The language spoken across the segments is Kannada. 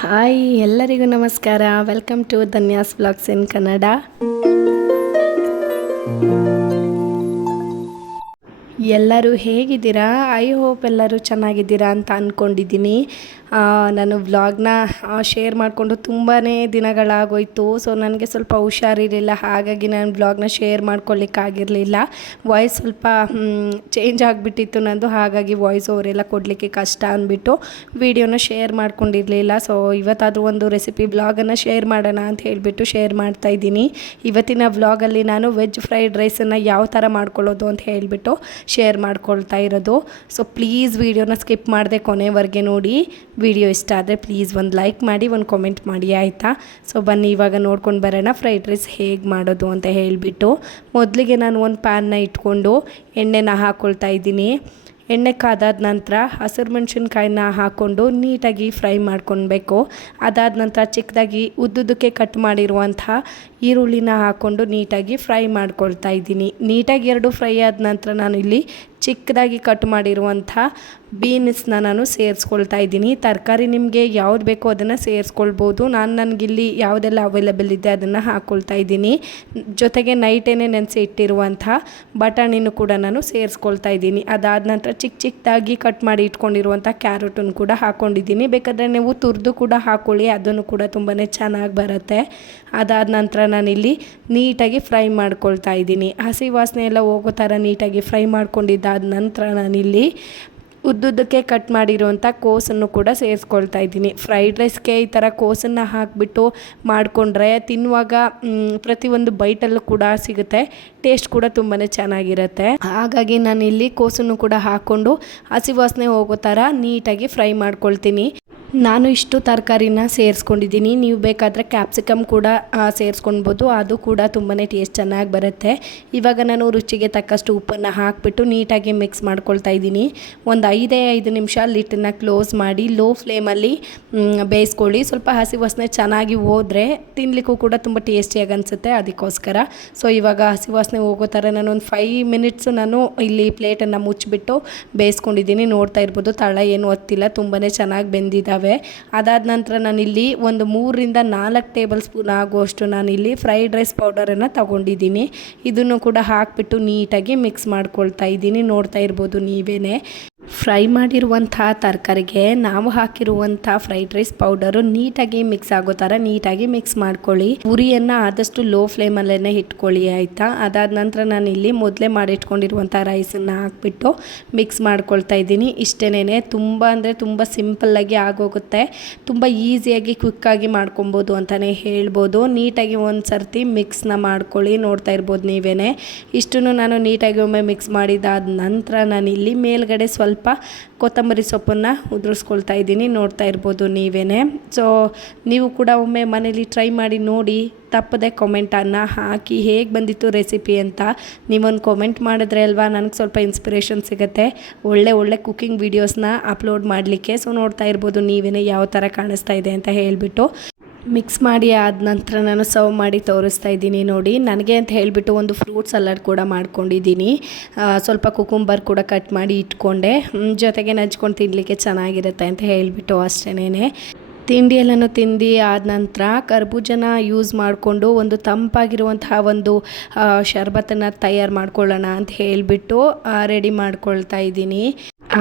ಹಾಯ್ ಎಲ್ಲರಿಗೂ ನಮಸ್ಕಾರ. Welcome to Dhanya's blogs in Kannada. ಎಲ್ಲರೂ ಹೇಗಿದ್ದೀರಾ? ಐ ಹೋಪ್ ಎಲ್ಲರೂ ಚೆನ್ನಾಗಿದ್ದೀರಾ ಅಂತ ಅಂದ್ಕೊಂಡಿದ್ದೀನಿ. ನಾನು ವ್ಲಾಗ್ನ ಶೇರ್ ಮಾಡಿಕೊಂಡು ತುಂಬಾ ದಿನಗಳಾಗೋಯಿತು. ಸೊ ನನಗೆ ಸ್ವಲ್ಪ ಹುಷಾರಿರಲಿಲ್ಲ, ಹಾಗಾಗಿ ನಾನು ವ್ಲಾಗ್ನ ಶೇರ್ ಮಾಡ್ಕೊಳ್ಳಿಕ್ಕಾಗಿರಲಿಲ್ಲ. ವಾಯ್ಸ್ ಸ್ವಲ್ಪ ಚೇಂಜ್ ಆಗಿಬಿಟ್ಟಿತ್ತು ನಂದು, ಹಾಗಾಗಿ ವಾಯ್ಸ್ ಓವರೆಲ್ಲ ಕೊಡಲಿಕ್ಕೆ ಕಷ್ಟ ಅಂದ್ಬಿಟ್ಟು ವಿಡಿಯೋನ ಶೇರ್ ಮಾಡ್ಕೊಂಡಿರಲಿಲ್ಲ. ಸೊ ಇವತ್ತಾದರೂ ಒಂದು ರೆಸಿಪಿ ವ್ಲಾಗನ್ನು ಶೇರ್ ಮಾಡೋಣ ಅಂತ ಹೇಳಿಬಿಟ್ಟು ಶೇರ್ ಮಾಡ್ತಾಯಿದ್ದೀನಿ. ಇವತ್ತಿನ ವ್ಲಾಗಲ್ಲಿ ನಾನು ವೆಜ್ ಫ್ರೈಡ್ ರೈಸನ್ನು ಯಾವ ಥರ ಮಾಡ್ಕೊಳ್ಳೋದು ಅಂತ ಹೇಳಿಬಿಟ್ಟು ಶೇರ್ ಮಾಡ್ಕೊಳ್ತಾ ಇರೋದು. ಸೊ ಪ್ಲೀಸ್ ವಿಡಿಯೋನ ಸ್ಕಿಪ್ ಮಾಡದೆ ಕೊನೆವರೆಗೆ ನೋಡಿ. ವಿಡಿಯೋ ಇಷ್ಟ ಆದರೆ ಪ್ಲೀಸ್ ಒಂದು ಲೈಕ್ ಮಾಡಿ, ಒಂದು ಕಾಮೆಂಟ್ ಮಾಡಿ, ಆಯಿತಾ? ಸೊ ಬನ್ನಿ ಇವಾಗ ನೋಡ್ಕೊಂಡು ಬರೋಣ ಫ್ರೈಡ್ ರೈಸ್ ಹೇಗೆ ಮಾಡೋದು ಅಂತ ಹೇಳಿಬಿಟ್ಟು. ಮೊದಲಿಗೆ ನಾನು ಒಂದು ಪ್ಯಾನ್ನ ಇಟ್ಕೊಂಡು ಎಣ್ಣೆನ ಹಾಕ್ಕೊಳ್ತಾ ಇದ್ದೀನಿ. ಎಣ್ಣೆ ಕಾದಾದ ನಂತರ ಹಸಿರು ಮೆಣಸಿನ್ಕಾಯಿನ ಹಾಕ್ಕೊಂಡು ನೀಟಾಗಿ ಫ್ರೈ ಮಾಡ್ಕೊಳ್ಬೇಕು. ಅದಾದ ನಂತರ ಚಿಕ್ಕದಾಗಿ ಉದ್ದುದಕ್ಕೆ ಕಟ್ ಮಾಡಿರುವಂಥ ಈರುಳ್ಳಿನ ಹಾಕ್ಕೊಂಡು ನೀಟಾಗಿ ಫ್ರೈ ಮಾಡ್ಕೊಳ್ತಾ ಇದ್ದೀನಿ. ನೀಟಾಗಿ ಎರಡು ಫ್ರೈ ಆದ ನಂತರ ನಾನು ಇಲ್ಲಿ ಚಿಕ್ಕದಾಗಿ ಕಟ್ ಮಾಡಿರುವಂಥ ಬೀನ್ಸ್ನ ನಾನು ಸೇರಿಸ್ಕೊಳ್ತಾ ಇದ್ದೀನಿ. ತರಕಾರಿ ನಿಮಗೆ ಯಾವ್ದು ಬೇಕೋ ಅದನ್ನು ಸೇರಿಸ್ಕೊಳ್ಬೋದು. ನನಗಿಲ್ಲಿ ಯಾವುದೆಲ್ಲ ಅವೈಲೇಬಲ್ ಇದೆ ಅದನ್ನು ಹಾಕ್ಕೊಳ್ತಾ ಇದ್ದೀನಿ. ಜೊತೆಗೆ ನೈಟೇನೆ ನೆನೆಸಿ ಇಟ್ಟಿರುವಂಥ ಬಟಾಣಿನೂ ಕೂಡ ನಾನು ಸೇರಿಸ್ಕೊಳ್ತಾ ಇದ್ದೀನಿ. ಅದಾದ ನಂತರ ಚಿಕ್ಕದಾಗಿ ಕಟ್ ಮಾಡಿ ಇಟ್ಕೊಂಡಿರುವಂಥ ಕ್ಯಾರೆಟನ್ನು ಕೂಡ ಹಾಕ್ಕೊಂಡಿದ್ದೀನಿ. ಬೇಕಾದರೆ ನೀವು ತುರಿದು ಕೂಡ ಹಾಕ್ಕೊಳ್ಳಿ, ಅದನ್ನು ಕೂಡ ತುಂಬಾ ಚೆನ್ನಾಗಿ ಬರುತ್ತೆ. ಅದಾದ ನಂತರ ನಾನಿಲ್ಲಿ ನೀಟಾಗಿ ಫ್ರೈ ಮಾಡ್ಕೊಳ್ತಾ ಇದ್ದೀನಿ. ಹಸಿ ವಾಸನೆ ಎಲ್ಲ ಹೋಗೋ ಥರ ನೀಟಾಗಿ ಫ್ರೈ ಮಾಡ್ಕೊಂಡಿದ್ದಾದ ನಂತರ ನಾನಿಲ್ಲಿ ಉದ್ದುದ್ದಕ್ಕೆ ಕಟ್ ಮಾಡಿರುವಂಥ ಕೋಸನ್ನು ಕೂಡ ಸೇರಿಸ್ಕೊಳ್ತಾ ಇದ್ದೀನಿ. ಫ್ರೈಡ್ ರೈಸ್ಗೆ ಈ ಥರ ಕೋಸನ್ನು ಹಾಕಿಬಿಟ್ಟು ಮಾಡಿಕೊಂಡ್ರೆ ತಿನ್ನುವಾಗ ಪ್ರತಿಯೊಂದು ಬೈಟಲ್ಲೂ ಕೂಡ ಸಿಗುತ್ತೆ, ಟೇಸ್ಟ್ ಕೂಡ ತುಂಬಾ ಚೆನ್ನಾಗಿರುತ್ತೆ. ಹಾಗಾಗಿ ನಾನಿಲ್ಲಿ ಕೋಸನ್ನು ಕೂಡ ಹಾಕ್ಕೊಂಡು ಹಸಿ ವಾಸನೆ ಹೋಗೋ ಥರ ನೀಟಾಗಿ ಫ್ರೈ ಮಾಡ್ಕೊಳ್ತೀನಿ. ನಾನು ಇಷ್ಟು ತರಕಾರಿನ ಸೇರಿಸ್ಕೊಂಡಿದ್ದೀನಿ. ನೀವು ಬೇಕಾದರೆ ಕ್ಯಾಪ್ಸಿಕಮ್ ಕೂಡ ಸೇರಿಸ್ಕೊಳ್ಬೋದು, ಅದು ಕೂಡ ತುಂಬಾ ಟೇಸ್ಟ್ ಚೆನ್ನಾಗಿ ಬರುತ್ತೆ. ಇವಾಗ ನಾನು ರುಚಿಗೆ ತಕ್ಕಷ್ಟು ಉಪ್ಪನ್ನು ಹಾಕಿಬಿಟ್ಟು ನೀಟಾಗಿ ಮಿಕ್ಸ್ ಮಾಡ್ಕೊಳ್ತಾ ಇದ್ದೀನಿ. ಒಂದು 5 ನಿಮಿಷ ಲಿಟ್ಟನ್ನು ಕ್ಲೋಸ್ ಮಾಡಿ ಲೋ ಫ್ಲೇಮಲ್ಲಿ ಬೇಯಿಸ್ಕೊಳ್ಳಿ. ಸ್ವಲ್ಪ ಹಸಿ ವಾಸನೆ ಚೆನ್ನಾಗಿ ಹೋದರೆ ತಿನ್ನಲಿಕ್ಕೂ ಕೂಡ ತುಂಬ ಟೇಸ್ಟಿಯಾಗಿ ಅನಿಸುತ್ತೆ, ಅದಕ್ಕೋಸ್ಕರ. ಸೊ ಇವಾಗ ಹಸಿ ವಾಸನೆ ಹೋಗೋ ಥರ ನಾನು ಒಂದು 5 ಮಿನಿಟ್ಸು ನಾನು ಇಲ್ಲಿ ಪ್ಲೇಟನ್ನು ಮುಚ್ಚಿಬಿಟ್ಟು ಬೇಯಿಸ್ಕೊಂಡಿದ್ದೀನಿ. ನೋಡ್ತಾ ಇರ್ಬೋದು, ತಳ ಏನು ಒತ್ತಿಲ್ಲ, ತುಂಬಾ ಚೆನ್ನಾಗಿ ಬೆಂದಿದ್ದಾವೆ. ಅದಾದ ನಂತರ ನಾನಿಲ್ಲಿ ಒಂದು 3ರಿಂದ 4 ಟೇಬಲ್ ಸ್ಪೂನ್ ಆಗುವಷ್ಟು ನಾನಿಲ್ಲಿ ಫ್ರೈಡ್ ರೈಸ್ ಪೌಡರನ್ನು ತಗೊಂಡಿದ್ದೀನಿ. ಇದನ್ನು ಕೂಡ ಹಾಕಿಬಿಟ್ಟು ನೀಟಾಗಿ ಮಿಕ್ಸ್ ಮಾಡ್ಕೊಳ್ತಾ ಇದ್ದೀನಿ. ನೋಡ್ತಾ ಇರ್ಬೋದು ನೀವೇನೆ. ಫ್ರೈ ಮಾಡಿರುವಂಥ ತರಕಾರಿಗೆ ನಾವು ಹಾಕಿರುವಂಥ ಫ್ರೈಡ್ ರೈಸ್ ಪೌಡರು ನೀಟಾಗಿ ಮಿಕ್ಸ್ ಆಗೋ ಥರ ನೀಟಾಗಿ ಮಿಕ್ಸ್ ಮಾಡ್ಕೊಳ್ಳಿ. ಉರಿಯನ್ನು ಆದಷ್ಟು ಲೋ ಫ್ಲೇಮಲ್ಲೇ ಇಟ್ಕೊಳ್ಳಿ, ಆಯಿತಾ? ಅದಾದ ನಂತರ ನಾನು ಇಲ್ಲಿ ಮೊದಲೇ ಮಾಡಿಟ್ಕೊಂಡಿರುವಂಥ ರೈಸನ್ನು ಹಾಕ್ಬಿಟ್ಟು ಮಿಕ್ಸ್ ಮಾಡ್ಕೊಳ್ತಾ ಇದ್ದೀನಿ. ಇಷ್ಟೇನೆ, ತುಂಬ ಅಂದರೆ ತುಂಬ ಸಿಂಪಲ್ಲಾಗಿ ಆಗೋಗುತ್ತೆ. ತುಂಬ ಈಸಿಯಾಗಿ ಕ್ವಿಕ್ಕಾಗಿ ಮಾಡ್ಕೊಬೋದು ಅಂತಲೇ ಹೇಳ್ಬೋದು. ನೀಟಾಗಿ ಒಂದು ಸರ್ತಿ ಮಿಕ್ಸ್ನ ಮಾಡ್ಕೊಳ್ಳಿ. ನೋಡ್ತಾ ಇರ್ಬೋದು ನೀವೇನೆ. ಇಷ್ಟನ್ನು ನಾನು ನೀಟಾಗಿ ಒಮ್ಮೆ ಮಿಕ್ಸ್ ಮಾಡಿದಾದ ನಂತರ ನಾನಿಲ್ಲಿ ಮೇಲ್ಗಡೆ ಸ್ವಲ್ಪ ಕೊತ್ತಂಬರಿ ಸೊಪ್ಪನ್ನು ಉದುರಿಸ್ಕೊಳ್ತಾ ಇದ್ದೀನಿ. ನೋಡ್ತಾ ಇರ್ಬೋದು ನೀವೇನೆ. ಸೊ ನೀವು ಕೂಡ ಒಮ್ಮೆ ಮನೇಲಿ ಟ್ರೈ ಮಾಡಿ ನೋಡಿ. ತಪ್ಪದೆ ಕಾಮೆಂಟನ್ನು ಹಾಕಿ ಹೇಗೆ ಬಂದಿತ್ತು ರೆಸಿಪಿ ಅಂತ. ನೀವೊಂದು ಕಾಮೆಂಟ್ ಮಾಡಿದ್ರೆ ಅಲ್ವಾ ನನಗೆ ಸ್ವಲ್ಪ ಇನ್ಸ್ಪಿರೇಷನ್ ಸಿಗುತ್ತೆ ಒಳ್ಳೆ ಕುಕ್ಕಿಂಗ್ ವೀಡಿಯೋಸ್ನ ಅಪ್ಲೋಡ್ ಮಾಡಲಿಕ್ಕೆ. ಸೊ ನೋಡ್ತಾ ಇರ್ಬೋದು ನೀವೇನೆ ಯಾವ ಥರ ಕಾಣಿಸ್ತಾ ಇದೆ ಅಂತ ಹೇಳಿಬಿಟ್ಟು. ಮಿಕ್ಸ್ ಮಾಡಿ ಆದ ನಂತರ ನಾನು ಸರ್ವ್ ಮಾಡಿ ತೋರಿಸ್ತಾ ಇದ್ದೀನಿ ನೋಡಿ. ನನಗೆ ಅಂತ ಹೇಳಿಬಿಟ್ಟು ಒಂದು ಫ್ರೂಟ್ ಸಲಾಡ್ ಕೂಡ ಮಾಡ್ಕೊಂಡಿದ್ದೀನಿ. ಸ್ವಲ್ಪ ಕುಕುಂಬರ್ ಕೂಡ ಕಟ್ ಮಾಡಿ ಇಟ್ಕೊಂಡೆ, ಜೊತೆಗೆ ನಚ್ಕೊಂಡು ತಿನ್ನಲಿಕ್ಕೆ ಚೆನ್ನಾಗಿರುತ್ತೆ ಅಂತ ಹೇಳಿಬಿಟ್ಟು ಅಷ್ಟೇನೆ. ತಿಂಡಿ ಎಲ್ಲನೂ ತಿಂದು ಆದ ನಂತರ ಕರ್ಬೂಜನ ಯೂಸ್ ಮಾಡಿಕೊಂಡು ಒಂದು ತಂಪಾಗಿರುವಂತಹ ಒಂದು ಶರ್ಬತ್ತನ್ನು ತಯಾರು ಮಾಡ್ಕೊಳ್ಳೋಣ ಅಂತ ಹೇಳಿಬಿಟ್ಟು ರೆಡಿ ಮಾಡ್ಕೊಳ್ತಾ ಇದ್ದೀನಿ.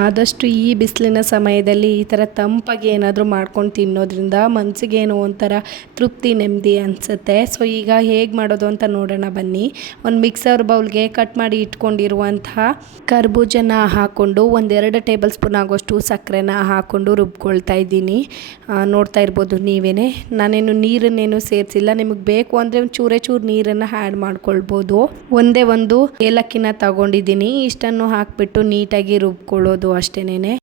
ಆದಷ್ಟು ಈ ಬಿಸಿಲಿನ ಸಮಯದಲ್ಲಿ ಈ ಥರ ತಂಪಾಗಿ ಏನಾದರೂ ಮಾಡ್ಕೊಂಡು ತಿನ್ನೋದ್ರಿಂದ ಮನಸ್ಸಿಗೆ ಏನೋ ಒಂಥರ ತೃಪ್ತಿ, ನೆಮ್ಮದಿ ಅನಿಸುತ್ತೆ. ಸೊ ಈಗ ಹೇಗೆ ಮಾಡೋದು ಅಂತ ನೋಡೋಣ ಬನ್ನಿ. ಒಂದು ಮಿಕ್ಸರ್ ಬೌಲ್ಗೆ ಕಟ್ ಮಾಡಿ ಇಟ್ಕೊಂಡಿರುವಂತಹ ಕರ್ಬೂಜನ ಹಾಕ್ಕೊಂಡು 1-2 ಟೇಬಲ್ ಸ್ಪೂನ್ ಆಗೋಷ್ಟು ಸಕ್ಕರೆನ ಹಾಕ್ಕೊಂಡು ರುಬ್ಕೊಳ್ತಾ ಇದ್ದೀನಿ. ನೋಡ್ತಾ ಇರ್ಬೋದು ನೀವೇನೆ. ನಾನೇನು ನೀರನ್ನೇನು ಸೇರಿಸಿಲ್ಲ. ನಿಮಗೆ ಬೇಕು ಅಂದರೆ ಒಂದು ಚೂರು ನೀರನ್ನು ಆ್ಯಡ್ ಮಾಡ್ಕೊಳ್ಬೋದು. ಒಂದೇ ಒಂದು ಏಲಕ್ಕಿನ ತಗೊಂಡಿದ್ದೀನಿ. ಇಷ್ಟನ್ನು ಹಾಕಿಬಿಟ್ಟು ನೀಟಾಗಿ ರುಬ್ಕೊಳ್ಳೋದು ಅಷ್ಟೇನೆ.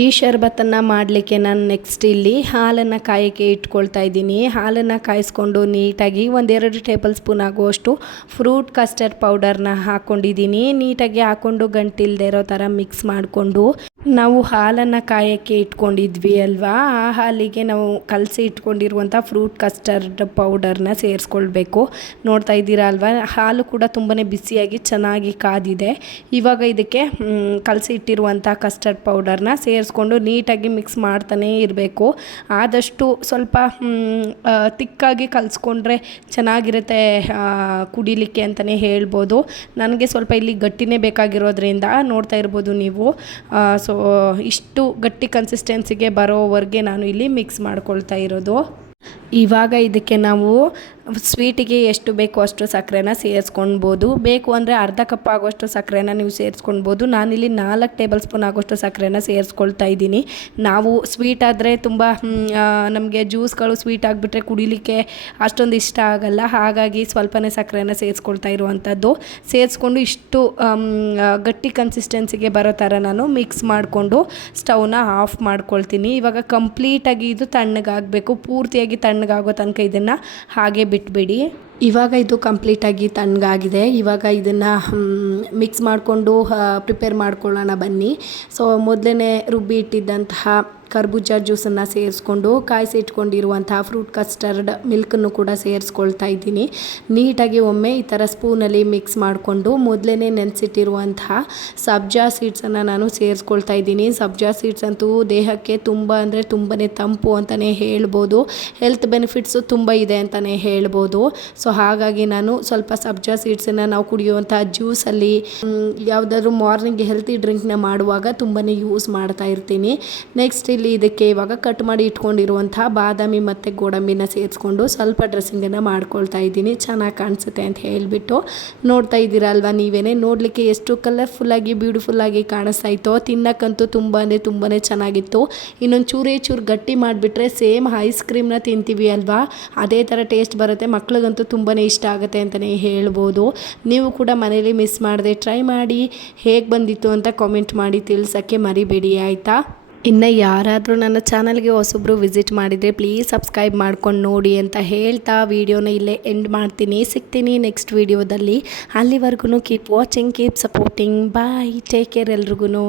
ಈ ಶರ್ಬತ್ತನ್ನು ಮಾಡಲಿಕ್ಕೆ ನಾನು ನೆಕ್ಸ್ಟ್ ಇಲ್ಲಿ ಹಾಲನ್ನು ಕಾಯೋಕ್ಕೆ ಇಟ್ಕೊಳ್ತಾ ಇದ್ದೀನಿ. ಹಾಲನ್ನು ಕಾಯಿಸ್ಕೊಂಡು ನೀಟಾಗಿ 1-2 ಟೇಬಲ್ ಸ್ಪೂನ್ ಆಗುವಷ್ಟು ಫ್ರೂಟ್ ಕಸ್ಟರ್ಡ್ ಪೌಡರ್ನ ಹಾಕ್ಕೊಂಡಿದ್ದೀನಿ. ನೀಟಾಗಿ ಹಾಕ್ಕೊಂಡು ಗಂಟಿಲ್ದೇ ಇರೋ ಥರ ಮಿಕ್ಸ್ ಮಾಡಿಕೊಂಡು ನಾವು ಹಾಲನ್ನು ಕಾಯೋಕ್ಕೆ ಇಟ್ಕೊಂಡಿದ್ವಿ ಅಲ್ವಾ, ಆ ಹಾಲಿಗೆ ನಾವು ಕಲಸಿ ಇಟ್ಕೊಂಡಿರುವಂಥ ಫ್ರೂಟ್ ಕಸ್ಟರ್ಡ್ ಪೌಡರ್ನ ಸೇರಿಸ್ಕೊಳ್ಬೇಕು. ನೋಡ್ತಾ ಇದ್ದೀರಾ ಅಲ್ವಾ, ಹಾಲು ಕೂಡ ತುಂಬಾ ಬಿಸಿಯಾಗಿ ಚೆನ್ನಾಗಿ ಕಾದಿದೆ. ಇವಾಗ ಇದಕ್ಕೆ ಕಲಸಿ ಇಟ್ಟಿರುವಂಥ ಕಸ್ಟರ್ಡ್ ಪೌಡರ್ನ ಸೇರಿಸ್ಕೊಂಡು ನೀಟಾಗಿ ಮಿಕ್ಸ್ ಮಾಡ್ತಾನೇ ಇರಬೇಕು. ಆದಷ್ಟು ಸ್ವಲ್ಪ ತಿಕ್ಕಾಗಿ ಕಲಿಸ್ಕೊಂಡ್ರೆ ಚೆನ್ನಾಗಿರುತ್ತೆ ಕುಡಿಲಿಕ್ಕೆ ಅಂತಲೇ ಹೇಳ್ಬೋದು. ನನಗೆ ಸ್ವಲ್ಪ ಇಲ್ಲಿ ಗಟ್ಟಿನೇ ಬೇಕಾಗಿರೋದ್ರಿಂದ ನೋಡ್ತಾ ಇರ್ಬೋದು ನೀವು. ಸೊ ಇಷ್ಟು ಗಟ್ಟಿ ಕನ್ಸಿಸ್ಟೆನ್ಸಿಗೆ ಬರೋವರೆಗೆ ನಾನು ಇಲ್ಲಿ ಮಿಕ್ಸ್ ಮಾಡ್ಕೊಳ್ತಾ ಇರೋದು. ಇವಾಗ ಇದಕ್ಕೆ ನಾವು ಸ್ವೀಟಿಗೆ ಎಷ್ಟು ಬೇಕೋ ಅಷ್ಟು ಸಕ್ಕರೆನ ಸೇರಿಸ್ಕೊಳ್ಬೋದು. ಬೇಕು ಅಂದರೆ ಅರ್ಧ ಕಪ್ ಆಗುವಷ್ಟು ಸಕ್ಕರೆನ ನೀವು ಸೇರಿಸ್ಕೊಳ್ಬೋದು. ನಾನಿಲ್ಲಿ 4 ಟೇಬಲ್ ಸ್ಪೂನ್ ಆಗುವಷ್ಟು ಸಕ್ಕರೆನ ಸೇರಿಸ್ಕೊಳ್ತಾ ಇದ್ದೀನಿ. ನಾವು ಸ್ವೀಟ್ ಆದರೆ ತುಂಬ ನಮಗೆ ಜ್ಯೂಸ್ಗಳು ಸ್ವೀಟ್ ಆಗಿಬಿಟ್ರೆ ಕುಡಿಲಿಕ್ಕೆ ಅಷ್ಟೊಂದು ಇಷ್ಟ ಆಗಲ್ಲ. ಹಾಗಾಗಿ ಸ್ವಲ್ಪನೇ ಸಕ್ಕರೆನ ಸೇರಿಸ್ಕೊಳ್ತಾ ಇರುವಂಥದ್ದು. ಸೇರಿಸ್ಕೊಂಡು ಇಷ್ಟು ಗಟ್ಟಿ ಕನ್ಸಿಸ್ಟೆನ್ಸಿಗೆ ಬರೋ ಥರ ನಾನು ಮಿಕ್ಸ್ ಮಾಡಿಕೊಂಡು ಸ್ಟವ್ನ ಆಫ್ ಮಾಡ್ಕೊಳ್ತೀನಿ. ಇವಾಗ ಕಂಪ್ಲೀಟಾಗಿ ಇದು ತಣ್ಣಗಾಗಬೇಕು. ಪೂರ್ತಿಯಾಗಿ ತಣ್ಣಗಾಗೋ ತನಕ ಇದನ್ನು ಹಾಗೆ ಬಿಟ್ಬಿಡಿ. ಇವಾಗ ಇದು ಕಂಪ್ಲೀಟಾಗಿ ತಣ್ಣಗಾಗಿದೆ. ಇವಾಗ ಇದನ್ನು ಮಿಕ್ಸ್ ಮಾಡಿಕೊಂಡು ಪ್ರಿಪೇರ್ ಮಾಡ್ಕೊಳ್ಳೋಣ ಬನ್ನಿ. ಸೊ ಮೊದಲೇ ರುಬ್ಬಿ ಇಟ್ಟಿದ್ದಂತಹ ಕರ್ಬೂಜ ಜ್ಯೂಸನ್ನು ಸೇರಿಸ್ಕೊಂಡು ಕಾಯಿಸಿ ಇಟ್ಕೊಂಡಿರುವಂತಹ ಫ್ರೂಟ್ ಕಸ್ಟರ್ಡ್ ಮಿಲ್ಕನ್ನು ಕೂಡ ಸೇರಿಸ್ಕೊಳ್ತಾ ಇದ್ದೀನಿ. ನೀಟಾಗಿ ಒಮ್ಮೆ ಈ ಥರ ಸ್ಪೂನಲ್ಲಿ ಮಿಕ್ಸ್ ಮಾಡಿಕೊಂಡು ಮೊದಲೇ ನೆನೆಸಿಟ್ಟಿರುವಂತಹ ಸಬ್ಜಾ ಸೀಡ್ಸನ್ನು ನಾನು ಸೇರಿಸ್ಕೊಳ್ತಾ ಇದ್ದೀನಿ. ಸಬ್ಜಾ ಸೀಡ್ಸ್ ಅಂತೂ ದೇಹಕ್ಕೆ ತುಂಬ ಅಂದರೆ ತುಂಬಾ ತಂಪು ಅಂತಲೇ ಹೇಳ್ಬೋದು. ಹೆಲ್ತ್ ಬೆನಿಫಿಟ್ಸು ತುಂಬ ಇದೆ ಅಂತಲೇ ಹೇಳ್ಬೋದು. ಸೊ ಹಾಗಾಗಿ ನಾನು ಸ್ವಲ್ಪ ಸಬ್ಜಾ ಸೀಡ್ಸನ್ನು ನಾವು ಕುಡಿಯುವಂಥ ಜ್ಯೂಸಲ್ಲಿ ಯಾವುದಾದ್ರೂ ಮಾರ್ನಿಂಗ್ ಹೆಲ್ತಿ ಡ್ರಿಂಕ್ನ ಮಾಡುವಾಗ ತುಂಬಾ ಯೂಸ್ ಮಾಡ್ತಾ ಇರ್ತೀನಿ. ನೆಕ್ಸ್ಟ್ ಇಲ್ಲಿ ಇದಕ್ಕೆ ಇವಾಗ ಕಟ್ ಮಾಡಿ ಇಟ್ಕೊಂಡಿರುವಂಥ ಬಾದಾಮಿ ಮತ್ತು ಗೋಡಂಬಿನ ಸೇರಿಸ್ಕೊಂಡು ಸ್ವಲ್ಪ ಡ್ರೆಸ್ಸಿಂಗನ್ನು ಮಾಡ್ಕೊಳ್ತಾ ಇದ್ದೀನಿ. ಚೆನ್ನಾಗಿ ಕಾಣಿಸುತ್ತೆ ಅಂತ ಹೇಳಿಬಿಟ್ಟು ನೋಡ್ತಾ ಇದ್ದೀರಾ ಅಲ್ವಾ ನೀವೇನೆ. ನೋಡಲಿಕ್ಕೆ ಎಷ್ಟು ಕಲರ್ಫುಲ್ಲಾಗಿ ಬ್ಯೂಟಿಫುಲ್ಲಾಗಿ ಕಾಣಿಸ್ತಾ ಇತ್ತು. ತಿನ್ನಕ್ಕಂತೂ ತುಂಬಾ ಚೆನ್ನಾಗಿತ್ತು. ಇನ್ನೊಂದು ಚೂರು ಗಟ್ಟಿ ಮಾಡಿಬಿಟ್ರೆ ಸೇಮ್ ಐಸ್ ಕ್ರೀಮ್ನ ತಿಂತೀವಿ ಅಲ್ವಾ, ಅದೇ ಥರ ಟೇಸ್ಟ್ ಬರುತ್ತೆ. ಮಕ್ಳಿಗಂತೂ ತುಂಬಾ ಇಷ್ಟ ಆಗುತ್ತೆ ಅಂತಲೇ ಹೇಳ್ಬೋದು. ನೀವು ಕೂಡ ಮನೇಲಿ ಮಿಸ್ ಮಾಡದೆ ಟ್ರೈ ಮಾಡಿ. ಹೇಗೆ ಬಂದಿತ್ತು ಅಂತ ಕಾಮೆಂಟ್ ಮಾಡಿ ತಿಳಿಸೋಕ್ಕೆ ಮರಿಬೇಡಿ ಆಯಿತಾ. ಇನ್ನು ಯಾರಾದರೂ ನನ್ನ ಚಾನಲ್ಗೆ ಹೊಸೊಬ್ಬರು ವಿಸಿಟ್ ಮಾಡಿದರೆ ಪ್ಲೀಸ್ ಸಬ್ಸ್ಕ್ರೈಬ್ ಮಾಡ್ಕೊಂಡು ನೋಡಿ ಅಂತ ಹೇಳ್ತಾ ವಿಡಿಯೋನ ಇಲ್ಲೇ ಎಂಡ್ ಮಾಡ್ತೀನಿ. ಸಿಗ್ತೀನಿ ನೆಕ್ಸ್ಟ್ ವಿಡಿಯೋದಲ್ಲಿ. ಅಲ್ಲಿವರೆಗೂ ಕೀಪ್ ವಾಚಿಂಗ್, ಕೀಪ್ ಸಪೋರ್ಟಿಂಗ್. ಬಾಯ್, ಟೇಕ್ ಕೇರ್ ಎಲ್ರಿಗೂ.